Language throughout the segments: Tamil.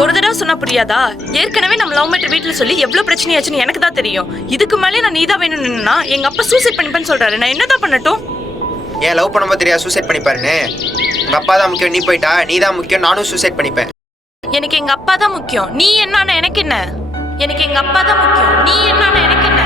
ஒரு தடவை சொன்னா புரியாதா? ஏற்கனவே நம்ம லவ் மேட்டர் வீட்டுல சொல்லி எவ்வளவு பிரச்சனையாச்சுன்னு எனக்கு தான் தெரியும். இதுக்கு மேலே நான் நீதான் வேணும்னா எங்க அப்பா சூசைட் பண்ணிப்பேன்னு சொல்றாரு. நான் என்னதான் பண்ணட்டும்? ஏன் லவ் பண்ணும்போது தெரியாது சூசைட் பண்ணிப்பாருன்னு? உங்க அப்பா தான் முக்கியம், நீ போயிட்டா. நீ தான் முக்கியம், நானும் சூசைட் பண்ணிப்பேன். எனக்கு எங்க அப்பா தான் முக்கியம். நீ என்னன்னு எனக்கு என்ன? எனக்கு எங்க அப்பா தான் முக்கியம். நீ என்னன்னு எனக்கு என்ன?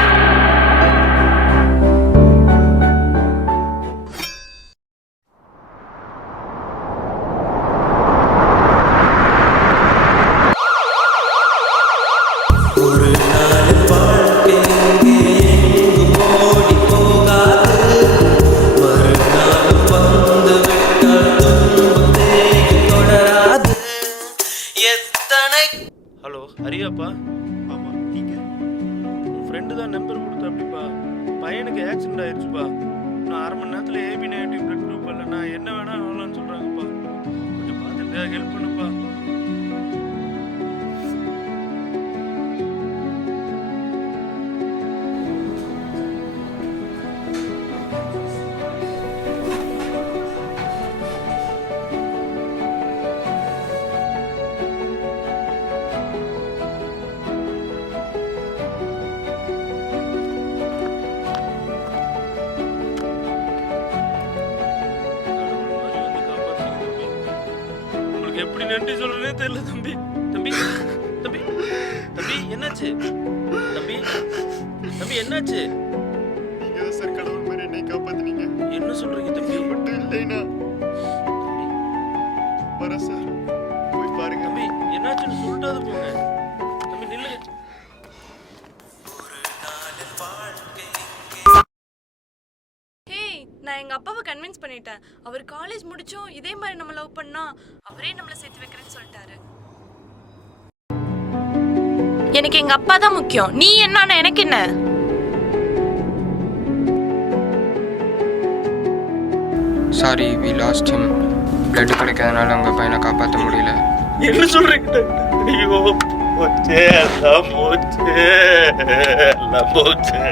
ஹலோ ஹரியாப்பா? ஆமாம், நீங்கள் உன் ஃப்ரெண்டு தான் நம்பர் கொடுத்தா அப்படிப்பா. பையனுக்கு ஆக்சிடென்ட் ஆயிடுச்சுப்பா. நான் 1/2 மணி நேரத்தில் ஏபி நெகட்டிவ் பிளட் குரூப் இல்லைண்ணா என்ன வேணா ஆகலாம்னு சொல்கிறாங்கப்பா. கொஞ்சம் பார்த்துட்டு ஹெல்ப் பண்ணுப்பா. எப்படி நன்றி சொல்றதே தெரியல தம்பி. தம்பி தம்பி தம்பி என்னாச்சு? தம்பி தம்பி என்னாச்சு? நீங்கள் தான் சார் கடவுள் மாதிரி என்னை காப்பாற்றினீங்க. என்ன சொல்றீங்க தம்பி? மட்டும் இல்லைண்ணா. வரேன் சார், போய் பாருங்க. தம்பி என்னாச்சுன்னு சொல்லிட்டாது போங்க. தம்பி நில்லுங்க. நான் எங்க அப்பாவை கன்வின்ஸ் பண்ணிட்டேன். அவர் காலேஜ் முடிச்சும் இதே மாதிரி நம்ம லவ் பண்ணா அவரே நம்மள சேர்த்து வைக்கிறேன்னு சொல்லிட்டாரு. எனக்கு எங்க அப்பா தான் முக்கியம். நீ என்னன்னு எனக்கு என்ன? Sorry, we lost him. Blood கிடைக்காதனால உங்கள் பையனை காப்பாற்ற முடியல. என்ன சொல்றீங்க? ஐயோ போச்சே, எல்லாம் போச்சே, எல்லாம் போச்சே.